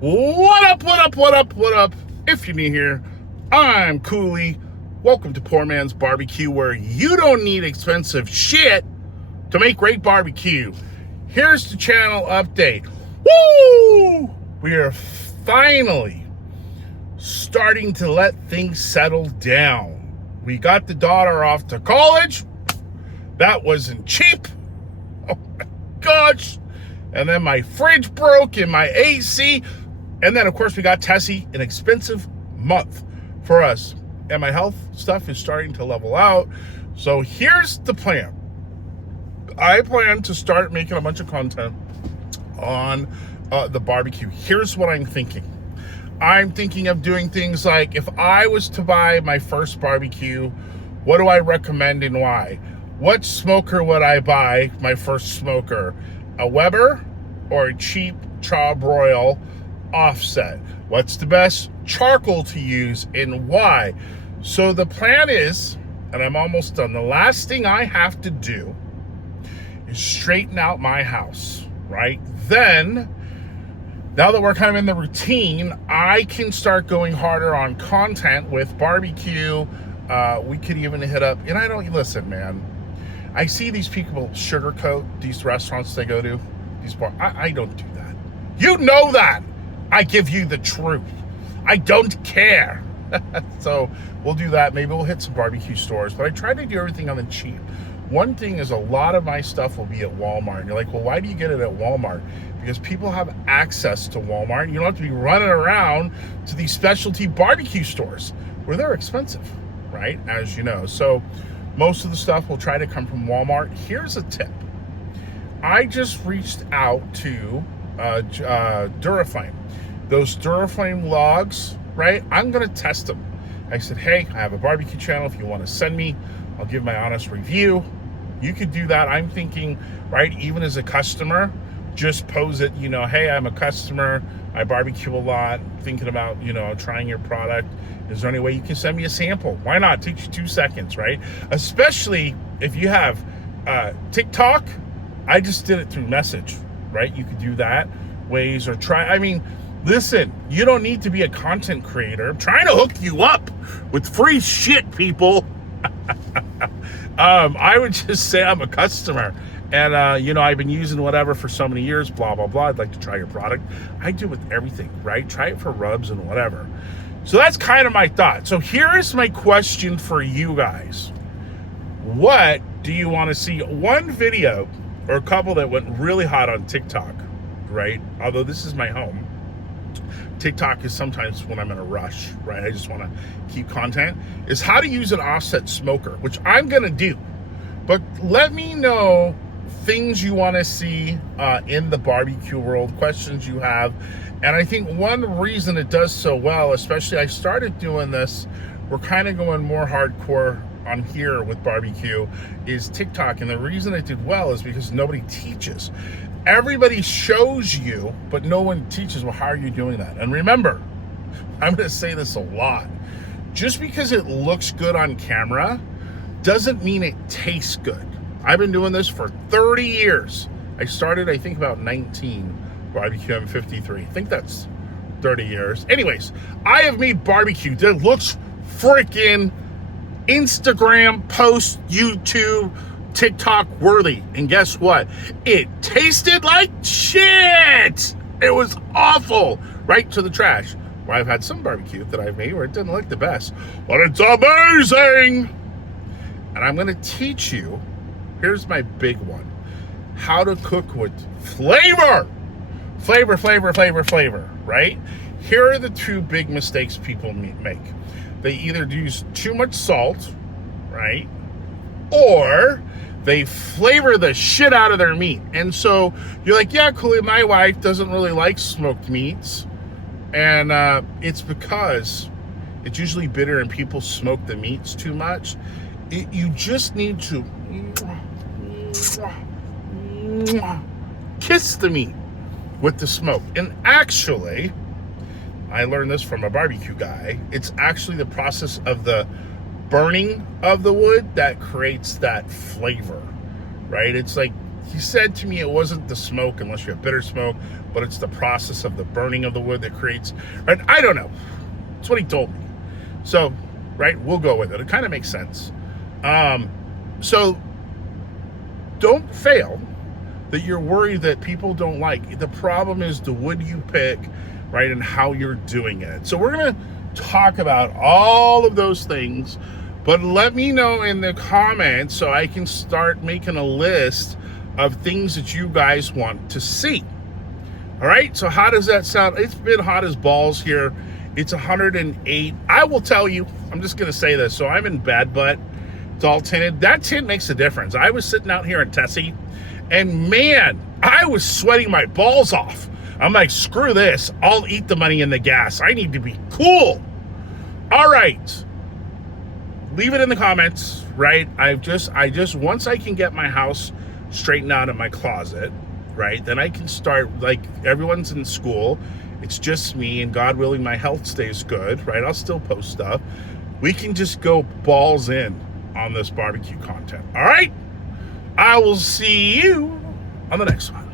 What up, what up, what up, what up? If you're new here, I'm Cooley. Welcome to Poor Man's Barbecue, where you don't need expensive shit to make great barbecue. Here's the channel update. Woo! We are finally starting to let things settle down. We got the daughter off to college. That wasn't cheap. Oh my gosh. And then my fridge broke and my AC. And then, of course, we got Tessie, an expensive month for us. And my health stuff is starting to level out. So here's the plan. I plan to start making a bunch of content on the barbecue. Here's what I'm thinking. I'm thinking of doing things like, if I was to buy my first barbecue, what do I recommend and why? What smoker would I buy, my first smoker? A Weber or a cheap Char-Broil offset? What's the best charcoal to use and why? So the plan is, and I'm almost done, the last thing I have to do is straighten out my house, right? Then, now that we're kind of in the routine, I can start going harder on content with barbecue. We could even hit up, and I don't, listen, man, I see these people sugarcoat these restaurants they go to, these bars. I don't do that. You know that. I give you the truth. I don't care. So we'll do that. Maybe we'll hit some barbecue stores, but I try to do everything on the cheap. One thing is, a lot of my stuff will be at Walmart. And you're like, well, why do you get it at Walmart? Because people have access to Walmart. And you don't have to be running around to these specialty barbecue stores where they're expensive, right? As you know. So most of the stuff will try to come from Walmart. Here's a tip. I just reached out to Duraflame. Those Duraflame logs, right? I'm going to test them. I said, hey, I have a barbecue channel. If you want to send me, I'll give my honest review. You could do that. I'm thinking, right, even as a customer, just pose it, hey, I'm a customer. I barbecue a lot. Thinking about, trying your product. Is there any way you can send me a sample? Why not? It takes you 2 seconds, right? Especially if you have TikTok. I just did it through message, right? You could do that ways or listen, you don't need to be a content creator. I'm trying to hook you up with free shit, people. I would just say I'm a customer. And, I've been using whatever for so many years, blah, blah, blah. I'd like to try your product. I do with everything, right? Try it for rubs and whatever. So that's kind of my thought. So here is my question for you guys. What do you want to see? One video or a couple that went really hot on TikTok, right? Although this is my home. TikTok is sometimes when I'm in a rush, right? I just want to keep content. Is how to use an offset smoker, which I'm going to do. But let me know things you want to see in the barbecue world, questions you have. And I think one reason it does so well, especially I started doing this, we're kind of going more hardcore on here with barbecue, is TikTok. And the reason it did well is because nobody teaches. Everybody shows you, but no one teaches, well, how are you doing that? And remember, I'm going to say this a lot. Just because it looks good on camera doesn't mean it tastes good. I've been doing this for 30 years. I started, I think, about 19. Barbecue, I'm 53. I think that's 30 years. Anyways, I have made barbecue that looks freaking Instagram post, YouTube, TikTok worthy. And guess what? It tasted like shit. It was awful. Right to the trash. Well, I've had some barbecue that I've made where it didn't look the best, but it's amazing. And I'm going to teach you, here's my big one, how to cook with flavor. Flavor, right? Here are the two big mistakes people make. They either use too much salt, right? Or they flavor the shit out of their meat. And so you're like, yeah, Cooley, my wife doesn't really like smoked meats. And it's because it's usually bitter and people smoke the meats too much. You just need to kiss the meat with the smoke. And actually, I learned this from a barbecue guy, it's actually the process of the burning of the wood that creates that flavor, right? It's like he said to me it wasn't the smoke, unless you have bitter smoke, but it's the process of the burning of the wood that creates, right? I don't know. That's what he told me. So, right, we'll go with it. It kind of makes sense. So don't fail that you're worried that people don't like. The problem is the wood you pick, right, and how you're doing it. So we're going to talk about all of those things, but let me know in the comments so I can start making a list of things that you guys want to see. All right, so how does that sound? It's been hot as balls here. It's 108. I will tell you, I'm just going to say this. So I'm in Bad Butt. It's all tinted. That tint makes a difference. I was sitting out here in Tessie, and man, I was sweating my balls off. I'm like, screw this. I'll eat the money in the gas. I need to be cool. All right. Leave it in the comments, right? I just, once I can get my house straightened out in my closet, right, then I can start, like, everyone's in school. It's just me, and God willing, my health stays good, right? I'll still post stuff. We can just go balls in on this barbecue content. All right? I will see you on the next one.